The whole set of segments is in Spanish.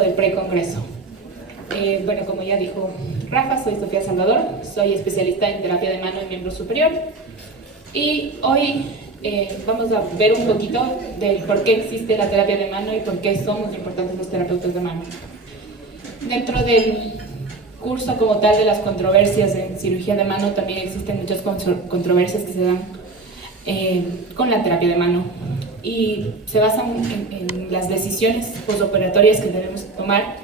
Del precongreso. Bueno, como ya dijo Rafa, soy Sofía Salvador, soy especialista en terapia de mano y miembro superior y hoy vamos a ver un poquito del por qué existe la terapia de mano y por qué somos importantes los terapeutas de mano. Dentro del curso como tal de las controversias en cirugía de mano también existen muchas controversias que se dan con la terapia de mano y se basan en las decisiones postoperatorias que debemos tomar,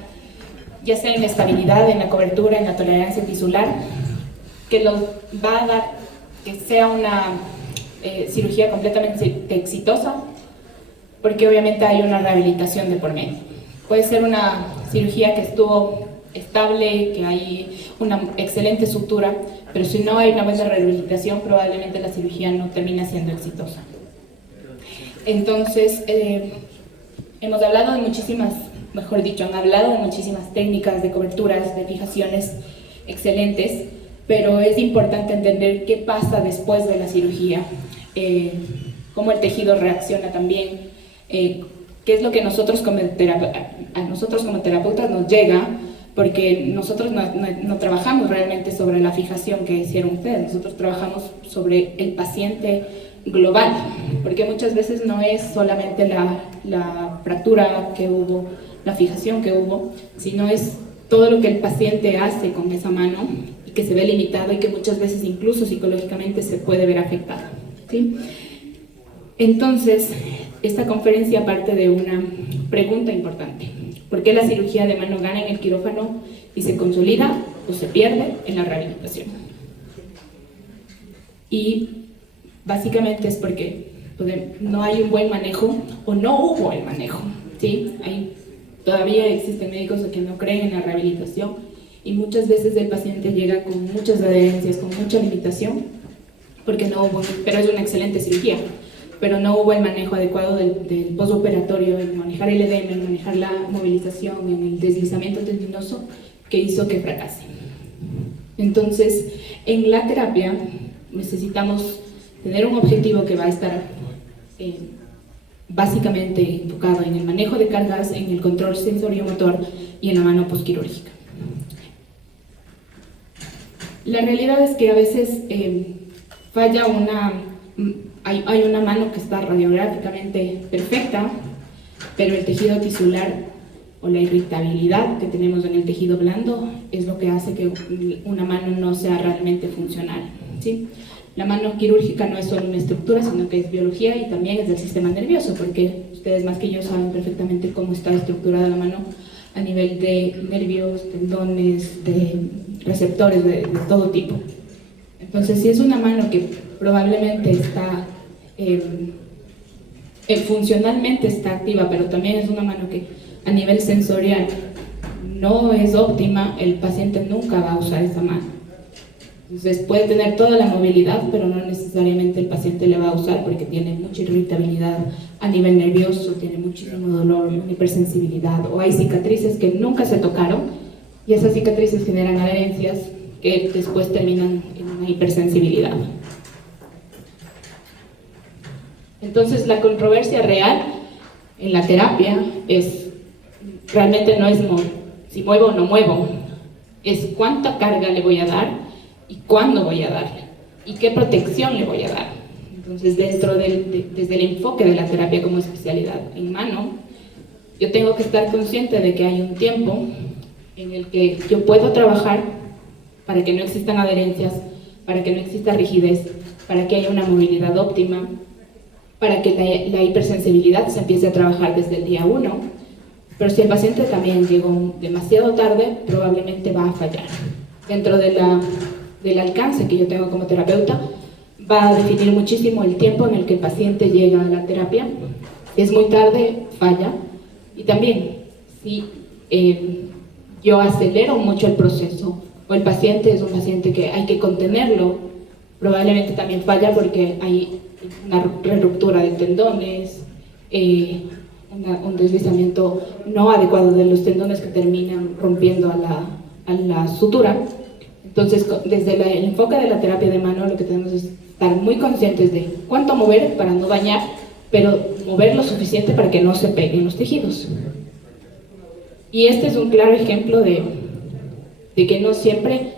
ya sea en la estabilidad, en la cobertura, en la tolerancia tisular, que nos va a dar que sea una cirugía completamente exitosa, porque obviamente hay una rehabilitación de por medio. Puede ser una cirugía que estuvo estable, que hay una excelente sutura, pero si no hay una buena rehabilitación, probablemente la cirugía no termina siendo exitosa. Entonces, hemos hablado de muchísimas, mejor dicho, han hablado de muchísimas técnicas de coberturas, de fijaciones excelentes, pero es importante entender qué pasa después de la cirugía, cómo el tejido reacciona también, qué es lo que a nosotros como terapeutas nos llega, porque nosotros no trabajamos realmente sobre la fijación que hicieron ustedes, nosotros trabajamos sobre el paciente global, porque muchas veces no es solamente la fractura que hubo, la fijación que hubo, sino es todo lo que el paciente hace con esa mano y que se ve limitado y que muchas veces incluso psicológicamente se puede ver afectado, ¿sí? Entonces, esta conferencia parte de una pregunta importante. ¿Por qué la cirugía de mano gana en el quirófano y se consolida o se pierde en la rehabilitación? Y básicamente es porque no hay un buen manejo o no hubo el manejo, ¿sí? Todavía existen médicos que no creen en la rehabilitación y muchas veces el paciente llega con muchas adherencias, con mucha limitación, porque no hubo, pero es una excelente cirugía, pero no hubo el manejo adecuado del postoperatorio, en manejar el edema, en manejar la movilización, en el deslizamiento tendinoso, que hizo que fracase. Entonces, en la terapia necesitamos tener un objetivo que va a estar básicamente enfocado en el manejo de cargas, en el control sensoriomotor y en la mano postquirúrgica. La realidad es que a veces falla hay una mano que está radiográficamente perfecta, pero el tejido tisular o la irritabilidad que tenemos en el tejido blando es lo que hace que una mano no sea realmente funcional, ¿sí? La mano quirúrgica no es solo una estructura, sino que es biología y también es del sistema nervioso, porque ustedes más que yo saben perfectamente cómo está estructurada la mano a nivel de nervios, tendones, de receptores de todo tipo. Entonces, si es una mano que probablemente está funcionalmente está activa, pero también es una mano que a nivel sensorial no es óptima, el paciente nunca va a usar esa mano. Entonces puede tener toda la movilidad, pero no necesariamente el paciente le va a usar porque tiene mucha irritabilidad a nivel nervioso, tiene muchísimo dolor, una hipersensibilidad, o hay cicatrices que nunca se tocaron y esas cicatrices generan adherencias que después terminan en una hipersensibilidad. Entonces la controversia real en la terapia realmente no es si muevo o no muevo, es cuánta carga le voy a dar y cuándo voy a darle y qué protección le voy a dar. Entonces desde el enfoque de la terapia como especialidad en mano, yo tengo que estar consciente de que hay un tiempo en el que yo puedo trabajar para que no existan adherencias, para que no exista rigidez, para que haya una movilidad óptima, para que la hipersensibilidad se empiece a trabajar desde el día 1, pero si el paciente también llegó demasiado tarde, probablemente va a fallar. Dentro del alcance que yo tengo como terapeuta, va a definir muchísimo el tiempo en el que el paciente llega a la terapia. Si es muy tarde, falla. Y también, si yo acelero mucho el proceso, o el paciente es un paciente que hay que contenerlo, probablemente también falla porque hay una ruptura de tendones, un deslizamiento no adecuado de los tendones que terminan rompiendo a la sutura. Entonces, desde el enfoque de la terapia de mano, lo que tenemos es estar muy conscientes de cuánto mover para no dañar, pero mover lo suficiente para que no se peguen los tejidos. Y este es un claro ejemplo de que no siempre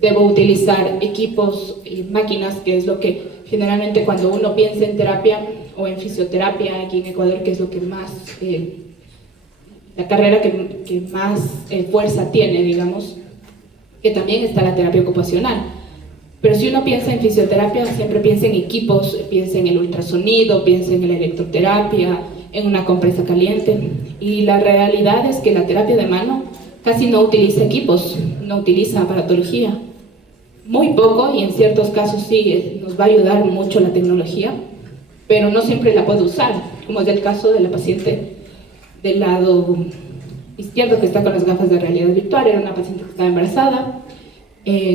debo utilizar equipos y máquinas, que es lo que generalmente cuando uno piensa en terapia o en fisioterapia aquí en Ecuador, que es lo que más, la carrera que más fuerza tiene, digamos, que también está la terapia ocupacional. Pero si uno piensa en fisioterapia, siempre piensa en equipos, piensa en el ultrasonido, piensa en la electroterapia, en una compresa caliente. Y la realidad es que la terapia de mano casi no utiliza equipos, no utiliza aparatología. Muy poco, y en ciertos casos sí nos va a ayudar mucho la tecnología, pero no siempre la puedo usar, como es el caso de la paciente del lado izquierdo que está con las gafas de realidad virtual. Era una paciente que estaba embarazada,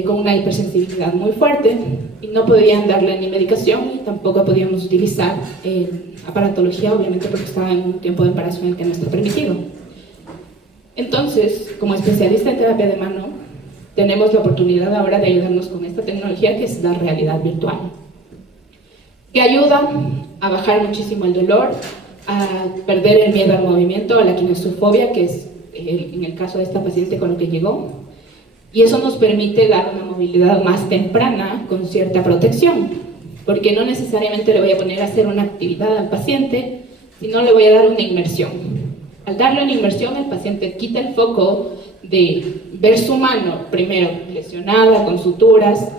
con una hipersensibilidad muy fuerte, y no podían darle ni medicación y tampoco podíamos utilizar aparatología, obviamente porque estaba en un tiempo de embarazo en el que no está permitido. Entonces, como especialista en terapia de mano, tenemos la oportunidad ahora de ayudarnos con esta tecnología que es la realidad virtual, que ayuda a bajar muchísimo el dolor, a perder el miedo al movimiento, a la kinesiofobia, que es en el caso de esta paciente con lo que llegó, y eso nos permite dar una movilidad más temprana con cierta protección, porque no necesariamente le voy a poner a hacer una actividad al paciente, sino le voy a dar una inmersión. Al darle una inmersión, el paciente quita el foco de ver su mano, primero lesionada, con suturas,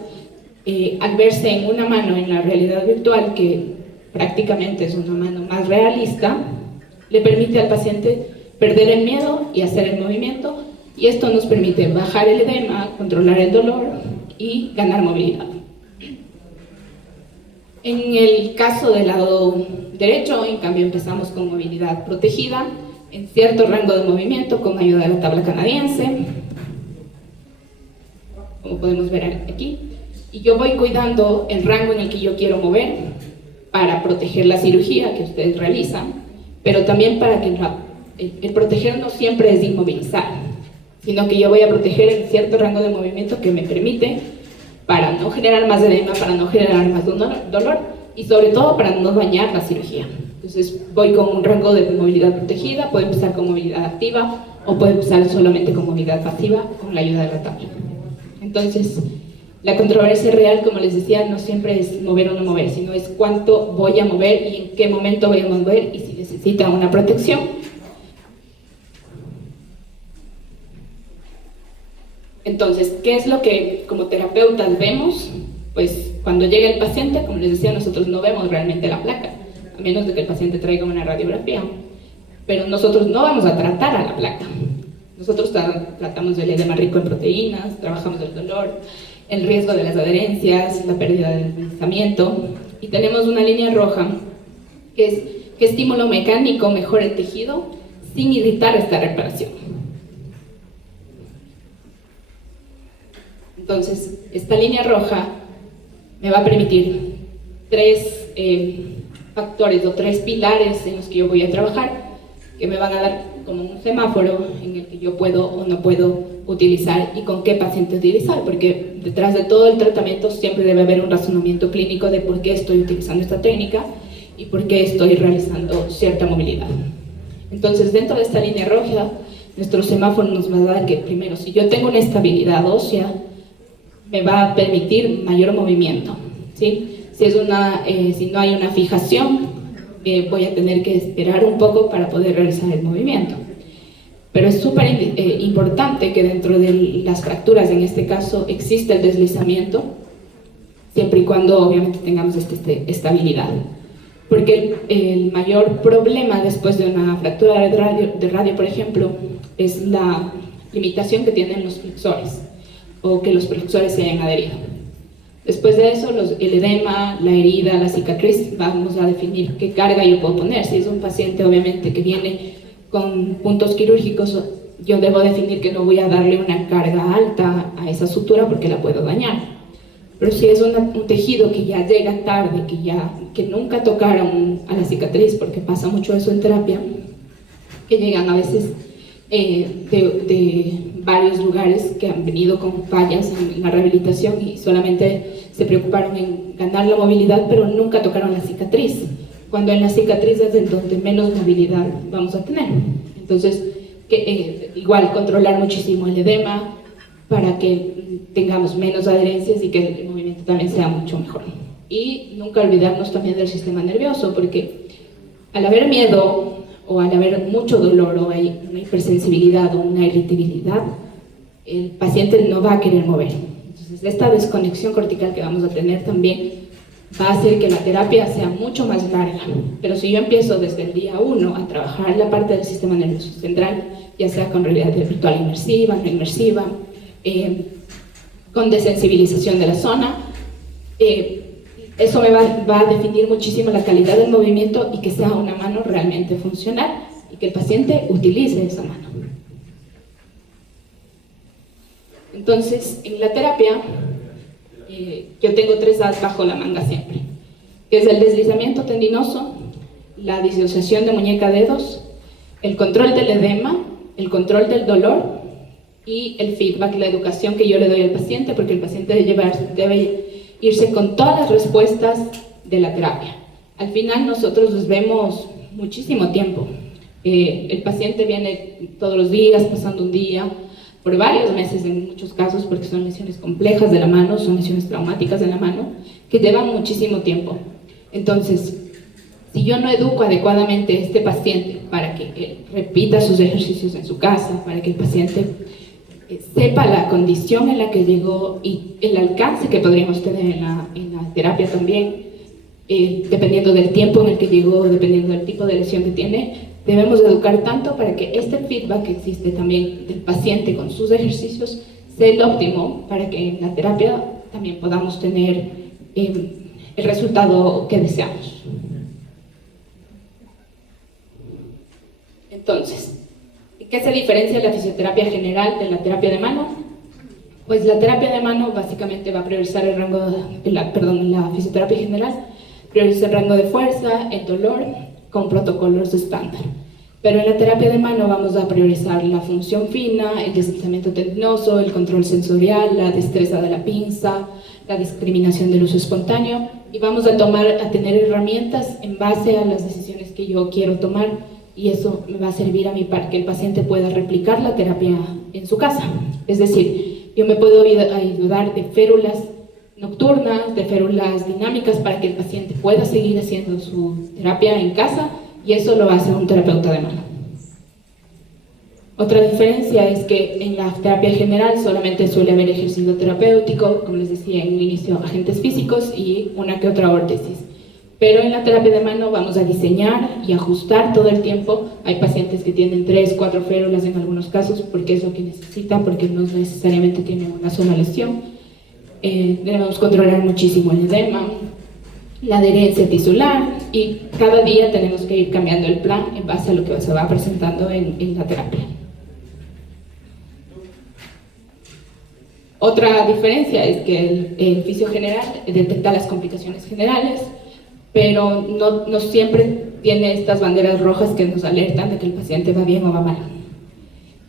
al verse en una mano en la realidad virtual, que prácticamente es una mano más realista, le permite al paciente perder el miedo y hacer el movimiento, y esto nos permite bajar el edema, controlar el dolor y ganar movilidad. En el caso del lado derecho, en cambio, empezamos con movilidad protegida, en cierto rango de movimiento, con ayuda de la tabla canadiense, como podemos ver aquí, y yo voy cuidando el rango en el que yo quiero mover para proteger la cirugía que ustedes realizan, pero también para que el proteger no siempre es inmovilizar, sino que yo voy a proteger en cierto rango de movimiento que me permite, para no generar más edema, para no generar más dolor, y sobre todo para no dañar la cirugía. Entonces voy con un rango de movilidad protegida, puedo empezar con movilidad activa o puedo empezar solamente con movilidad pasiva con la ayuda de la tabla. Entonces, la controversia real, como les decía, no siempre es mover o no mover, sino es cuánto voy a mover y en qué momento voy a mover y si necesita una protección. Entonces, ¿qué es lo que como terapeutas vemos? Pues cuando llega el paciente, como les decía, nosotros no vemos realmente la placa, a menos de que el paciente traiga una radiografía, pero nosotros no vamos a tratar a la placa. Nosotros tratamos del edema rico en proteínas, trabajamos el dolor, el riesgo de las adherencias, la pérdida del deslizamiento, y tenemos una línea roja que es qué estímulo mecánico mejora el tejido sin irritar esta reparación. Entonces, esta línea roja me va a permitir tres factores o tres pilares en los que yo voy a trabajar, que me van a dar como un semáforo en el que yo puedo o no puedo utilizar y con qué paciente utilizar, porque detrás de todo el tratamiento siempre debe haber un razonamiento clínico de por qué estoy utilizando esta técnica y por qué estoy realizando cierta movilidad. Entonces, dentro de esta línea roja, nuestro semáforo nos va a dar que, primero, si yo tengo una estabilidad ósea, me va a permitir mayor movimiento, ¿sí? Si no hay una fijación, voy a tener que esperar un poco para poder realizar el movimiento. Pero es súper importante que dentro de las fracturas, en este caso, exista el deslizamiento, siempre y cuando obviamente tengamos estabilidad. Porque el mayor problema después de una fractura de radio, por ejemplo, es la limitación que tienen los flexores, o que los flexores se hayan adherido. Después de eso, el edema, la herida, la cicatriz, vamos a definir qué carga yo puedo poner. Si es un paciente, obviamente, que viene con puntos quirúrgicos, yo debo definir que no voy a darle una carga alta a esa sutura porque la puedo dañar. Pero si es un tejido que ya llega tarde, que nunca tocaron a la cicatriz, porque pasa mucho eso en terapia, que llegan a veces de varios lugares que han venido con fallas en la rehabilitación y solamente se preocuparon en ganar la movilidad, pero nunca tocaron la cicatriz, cuando en la cicatriz es en donde menos movilidad vamos a tener. Entonces, igual controlar muchísimo el edema para que tengamos menos adherencias y que el movimiento también sea mucho mejor. Y nunca olvidarnos también del sistema nervioso, porque al haber miedo o al haber mucho dolor o hay una hipersensibilidad o una irritabilidad, el paciente no va a querer mover. Entonces, esta desconexión cortical que vamos a tener también va a hacer que la terapia sea mucho más larga. Pero si yo empiezo desde el día 1 a trabajar la parte del sistema nervioso central, ya sea con realidad virtual inmersiva, no inmersiva, con desensibilización de la zona, eso me va a definir muchísimo la calidad del movimiento y que sea una mano realmente funcional y que el paciente utilice esa mano. Entonces, en la terapia, yo tengo 3 A's bajo la manga siempre, que es el deslizamiento tendinoso, la disociación de muñeca-dedos, el control del edema, el control del dolor y el feedback, la educación que yo le doy al paciente, porque el paciente debe irse con todas las respuestas de la terapia. Al final nosotros los vemos muchísimo tiempo. El paciente viene todos los días, pasando un día, por varios meses en muchos casos, porque son lesiones complejas de la mano, son lesiones traumáticas de la mano, que llevan muchísimo tiempo. Entonces, si yo no educo adecuadamente a este paciente para que él repita sus ejercicios en su casa, para que el paciente sepa la condición en la que llegó y el alcance que podríamos tener en la terapia también, dependiendo del tiempo en el que llegó, dependiendo del tipo de lesión que tiene, debemos educar tanto para que este feedback que existe también del paciente con sus ejercicios sea el óptimo para que en la terapia también podamos tener el resultado que deseamos. Entonces, ¿qué se diferencia la fisioterapia general de la terapia de mano? Pues la terapia de mano básicamente va a priorizar el rango, la fisioterapia general prioriza el rango de fuerza, el dolor, con protocolos estándar. Pero en la terapia de mano vamos a priorizar la función fina, el deslizamiento tendinoso, el control sensorial, la destreza de la pinza, la discriminación del uso espontáneo, y vamos a tener herramientas en base a las decisiones que yo quiero tomar, y eso me va a servir a mí para que el paciente pueda replicar la terapia en su casa. Es decir, yo me puedo ayudar de férulas nocturnas, de férulas dinámicas para que el paciente pueda seguir haciendo su terapia en casa, y eso lo hace un terapeuta de mano. Otra diferencia es que en la terapia general solamente suele haber ejercicio terapéutico, como les decía en un inicio, agentes físicos y una que otra órtesis. Pero en la terapia de mano vamos a diseñar y ajustar todo el tiempo. Hay pacientes que tienen 3, 4 férulas en algunos casos, porque es lo que necesitan, porque no necesariamente tienen una sola lesión. Debemos controlar muchísimo el edema, la adherencia tisular, y cada día tenemos que ir cambiando el plan en base a lo que se va presentando en la terapia. Otra diferencia es que el fisio general detecta las complicaciones generales, pero no siempre tiene estas banderas rojas que nos alertan de que el paciente va bien o va mal.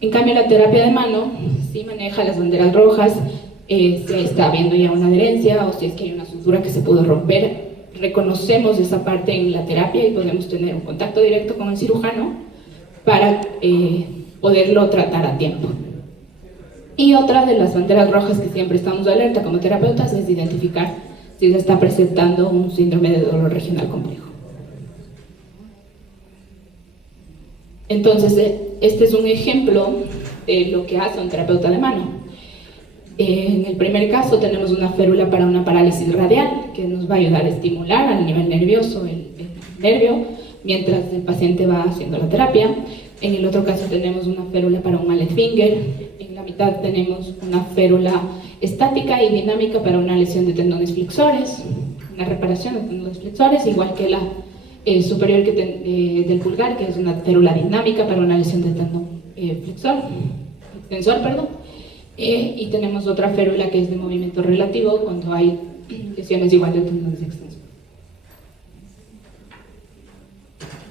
En cambio, la terapia de mano sí maneja las banderas rojas, si está habiendo ya una adherencia o si es que hay una sutura que se pudo romper. Reconocemos esa parte en la terapia y podemos tener un contacto directo con el cirujano para poderlo tratar a tiempo. Y otra de las banderas rojas que siempre estamos de alerta como terapeutas es identificar si se está presentando un síndrome de dolor regional complejo. Entonces, este es un ejemplo de lo que hace un terapeuta de mano. En el primer caso tenemos una férula para una parálisis radial que nos va a ayudar a estimular al nivel nervioso el nervio mientras el paciente va haciendo la terapia. En el otro caso tenemos una férula para un mallet finger. En la mitad tenemos una férula estática y dinámica para una lesión de tendones flexores, una reparación de tendones flexores, igual que la superior del pulgar, que es una férula dinámica para una lesión de tendón extensor, y tenemos otra férula que es de movimiento relativo cuando hay lesiones igual de tendones extensores.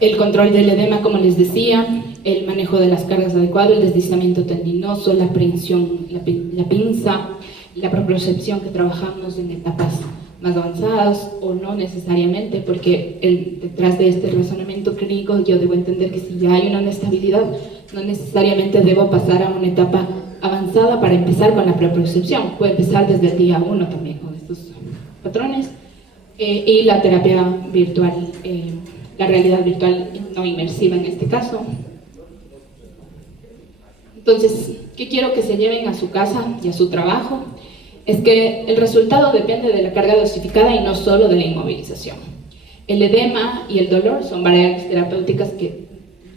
El control del edema, como les decía, el manejo de las cargas adecuado, el deslizamiento tendinoso, la aprehensión, la pinza, la propriocepción que trabajamos en etapas más avanzadas o no necesariamente, porque detrás de este razonamiento clínico yo debo entender que si ya hay una inestabilidad No necesariamente debo pasar a una etapa avanzada para empezar con la propiocepción. Puedo empezar desde el día 1 también con estos patrones. Y la terapia virtual, la realidad virtual no inmersiva en este caso. Entonces, ¿qué quiero que se lleven a su casa y a su trabajo? Es que el resultado depende de la carga dosificada y no solo de la inmovilización. El edema y el dolor son variables terapéuticas que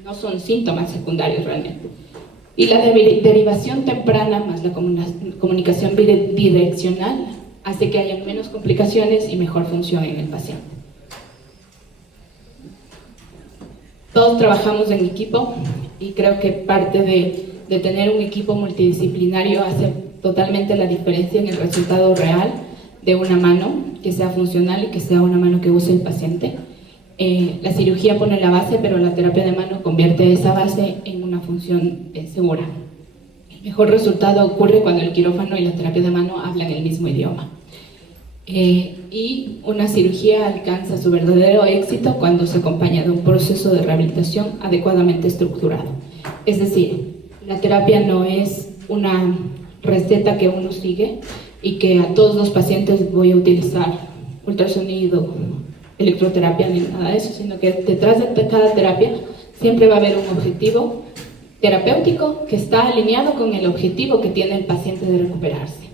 no son síntomas secundarios realmente. Y la derivación temprana más la comunicación bidireccional hace que haya menos complicaciones y mejor función en el paciente. Todos trabajamos en equipo y creo que parte de tener un equipo multidisciplinario hace totalmente la diferencia en el resultado real de una mano que sea funcional y que sea una mano que use el paciente. La cirugía pone la base, pero la terapia de mano convierte esa base en una función segura. El mejor resultado ocurre cuando el quirófano y la terapia de mano hablan el mismo idioma. Y una cirugía alcanza su verdadero éxito cuando se acompaña de un proceso de rehabilitación adecuadamente estructurado. Es decir, la terapia no es una receta que uno sigue y que a todos los pacientes voy a utilizar ultrasonido, electroterapia ni nada de eso, sino que detrás de cada terapia siempre va a haber un objetivo terapéutico que está alineado con el objetivo que tiene el paciente de recuperarse.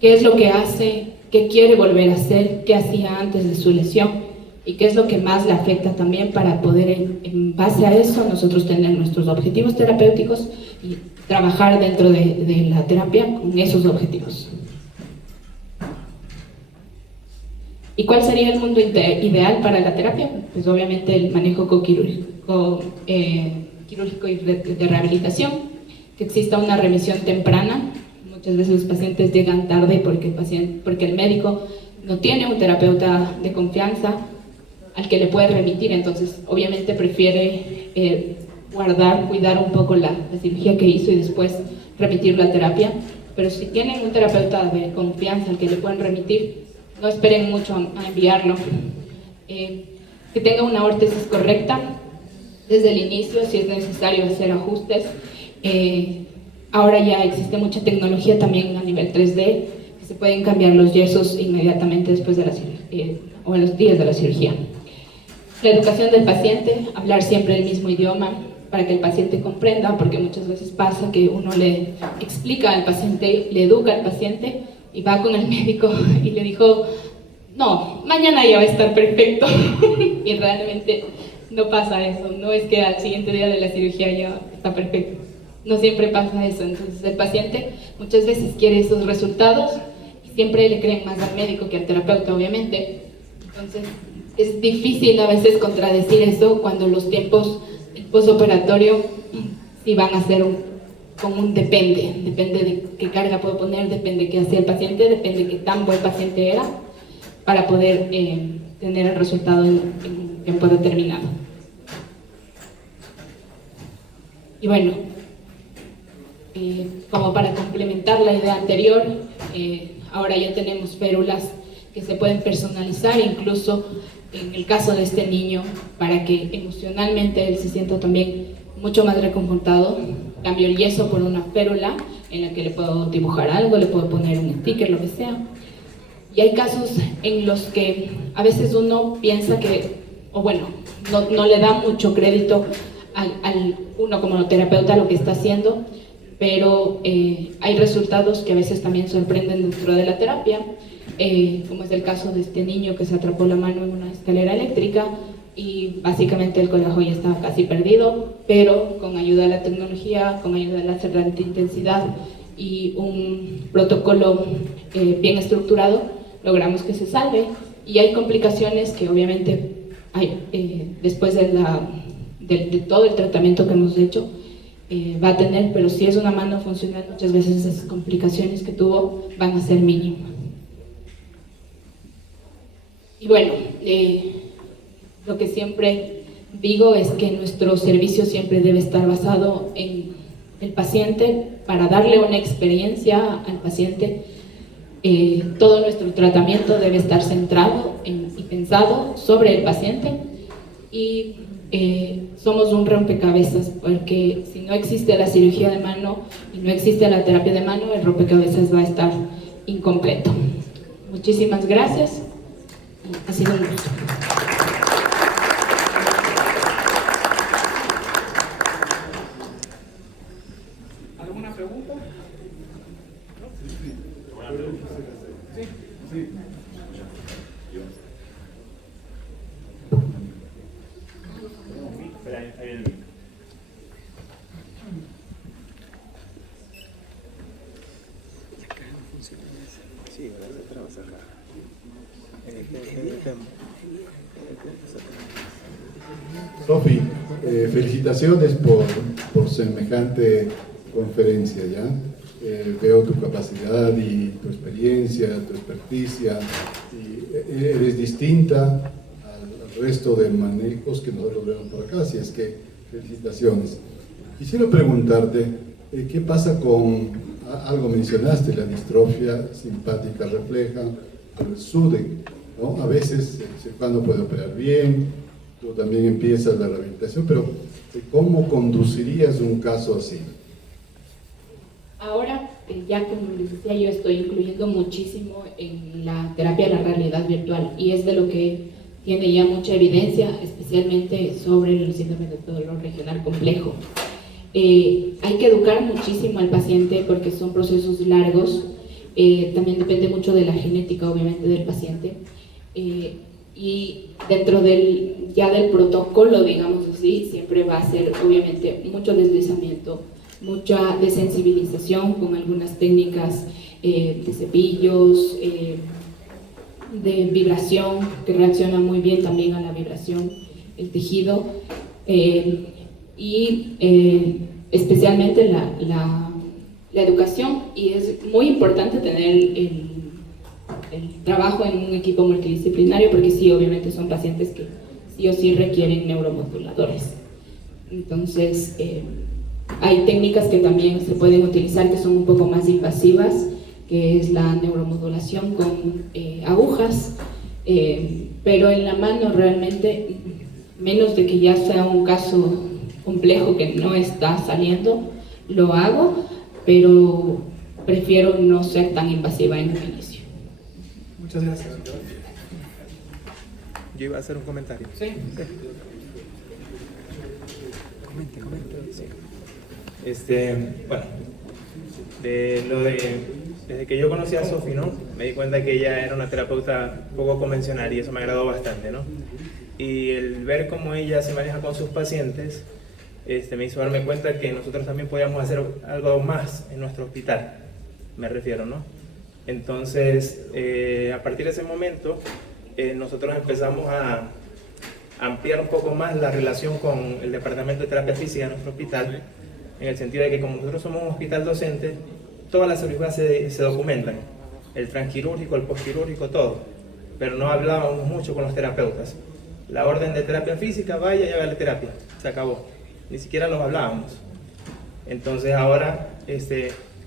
¿Qué es lo que hace? ¿Qué quiere volver a hacer? ¿Qué hacía antes de su lesión? ¿Y qué es lo que más le afecta también para poder, en base a eso, nosotros tener nuestros objetivos terapéuticos y trabajar dentro de la terapia con esos objetivos? ¿Y cuál sería el mundo ideal para la terapia? Pues obviamente el manejo quirúrgico y de rehabilitación, que exista una remisión temprana. Muchas veces los pacientes llegan tarde porque el médico no tiene un terapeuta de confianza al que le puede remitir, entonces obviamente prefiere cuidar un poco la cirugía que hizo y después remitirlo a terapia. Pero si tienen un terapeuta de confianza al que le pueden remitir, no esperen mucho a enviarlo. Que tenga una órtesis correcta desde el inicio, si es necesario hacer ajustes. Ahora ya existe mucha tecnología también a nivel 3D, que se pueden cambiar los yesos inmediatamente después de la cirugía, o en los días de la cirugía. La educación del paciente, hablar siempre el mismo idioma para que el paciente comprenda, porque muchas veces pasa que uno le explica al paciente, le educa al paciente y va con el médico y le dijo, no, mañana ya va a estar perfecto. Y realmente no pasa eso, no es que al siguiente día de la cirugía ya está perfecto. No siempre pasa eso, entonces el paciente muchas veces quiere esos resultados y siempre le creen más al médico que al terapeuta, obviamente. Entonces es difícil a veces contradecir eso cuando los tiempos postoperatorio sí van a ser como un depende de qué carga puedo poner, depende de qué hacía el paciente, depende de qué tan buen paciente era para poder tener el resultado en un tiempo determinado. Y bueno, como para complementar la idea anterior, ahora ya tenemos férulas que se pueden personalizar, incluso en el caso de este niño, para que emocionalmente él se sienta también mucho más reconfortado. Cambio el yeso por una férula en la que le puedo dibujar algo, le puedo poner un sticker, lo que sea. Y hay casos en los que a veces uno piensa que, o bueno, no le da mucho crédito al uno como terapeuta a lo que está haciendo, pero hay resultados que a veces también sorprenden dentro de la terapia, como es el caso de este niño que se atrapó la mano en una escalera eléctrica y básicamente el colágeno ya estaba casi perdido, pero con ayuda de la tecnología, con ayuda de láser de alta intensidad y un protocolo bien estructurado, logramos que se salve. Y hay complicaciones que obviamente después de todo el tratamiento que hemos hecho va a tener, pero si es una mano funcional, muchas veces esas complicaciones que tuvo van a ser mínimas. Y bueno, lo que siempre digo es que nuestro servicio siempre debe estar basado en el paciente para darle una experiencia al paciente. Todo nuestro tratamiento debe estar centrado y pensado sobre el paciente, y somos un rompecabezas, porque si no existe la cirugía de mano y no existe la terapia de mano, el rompecabezas va a estar incompleto. Muchísimas gracias. Ha sido un gusto. ¿Alguna pregunta? Sí, sí. Ahí viene el micro. Sí, gracias, pero vas a sacar. Sofi, felicitaciones por semejante conferencia, ¿ya? Veo tu capacidad y tu experiencia, tu experticia, y eres distinta al resto de manejos que nosotros vemos por acá, así es que felicitaciones. Quisiera preguntarte, ¿qué pasa con, algo mencionaste, la distrofia simpática refleja, el SUDEC, ¿no? A veces el cirujano puede operar bien, tú también empiezas la rehabilitación, pero ¿cómo conducirías un caso así? Ahora, ya como les decía, yo estoy incluyendo muchísimo en la terapia de la realidad virtual, y es de lo que tiene ya mucha evidencia, especialmente sobre el síndrome de dolor regional complejo. Hay que educar muchísimo al paciente porque son procesos largos, también depende mucho de la genética, obviamente, del paciente, y dentro del protocolo, digamos así, siempre va a ser, obviamente, mucho deslizamiento, mucha desensibilización con algunas técnicas de cepillos, de vibración, que reacciona muy bien también a la vibración, el tejido, especialmente la educación, y es muy importante tener el trabajo en un equipo multidisciplinario, porque sí, obviamente son pacientes que sí o sí requieren neuromoduladores. Entonces, hay técnicas que también se pueden utilizar que son un poco más invasivas, que es la neuromodulación con agujas, pero en la mano realmente, menos de que ya sea un caso complejo que no está saliendo, lo hago, pero prefiero no ser tan invasiva en un inicio. Muchas gracias. Yo iba a hacer un comentario. Sí. Comente. Sí. Bueno, desde que yo conocí a Sofi, ¿no? Me di cuenta que ella era una terapeuta poco convencional y eso me agradó bastante, ¿no? Y el ver cómo ella se maneja con sus pacientes, me hizo darme cuenta que nosotros también podíamos hacer algo más en nuestro hospital, me refiero, ¿no? Entonces, a partir de ese momento, nosotros empezamos a ampliar un poco más la relación con el departamento de terapia física de nuestro hospital, en el sentido de que como nosotros somos un hospital docente, todas las cirugías se documentan, el transquirúrgico, el postquirúrgico, todo, pero no hablábamos mucho con los terapeutas. La orden de terapia física, vaya y haga la terapia, se acabó, ni siquiera los hablábamos. Entonces ahora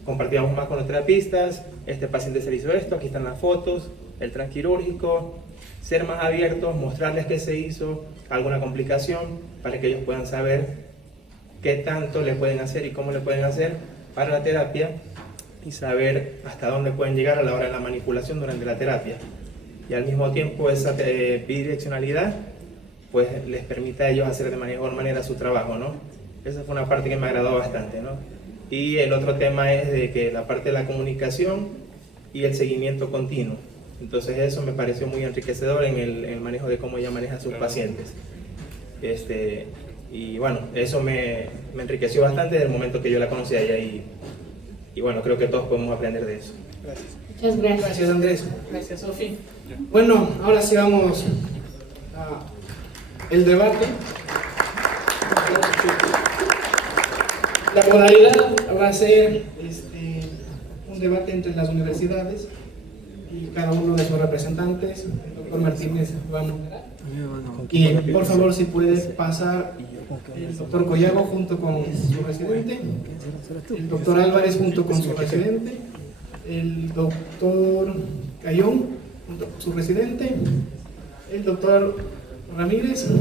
compartíamos más con los terapistas, este paciente se le hizo esto, aquí están las fotos, el transquirúrgico, ser más abiertos, mostrarles qué se hizo, alguna complicación, para que ellos puedan saber qué tanto le pueden hacer y cómo le pueden hacer para la terapia, y saber hasta dónde pueden llegar a la hora de la manipulación durante la terapia. Y al mismo tiempo esa bidireccionalidad pues les permite a ellos hacer de mejor manera su trabajo, ¿no? Esa fue una parte que me agradó bastante, ¿no? Y el otro tema es de que la parte de la comunicación y el seguimiento continuo. Entonces eso me pareció muy enriquecedor en el manejo de cómo ella maneja a sus pacientes. Y bueno, eso me enriqueció bastante desde el momento que yo la conocí a ella, y bueno, creo que todos podemos aprender de eso. Gracias. Muchas gracias. Gracias, Andrés. Gracias, Sofi. Bueno, ahora sí vamos a el debate. La modalidad va a ser un debate entre las universidades y cada uno de sus representantes. El doctor Martínez va a moderar. Y por favor, si puede pasar el doctor Collago junto con su residente, el doctor Álvarez junto con su residente, el doctor Cayón junto con su residente, el doctor Ramírez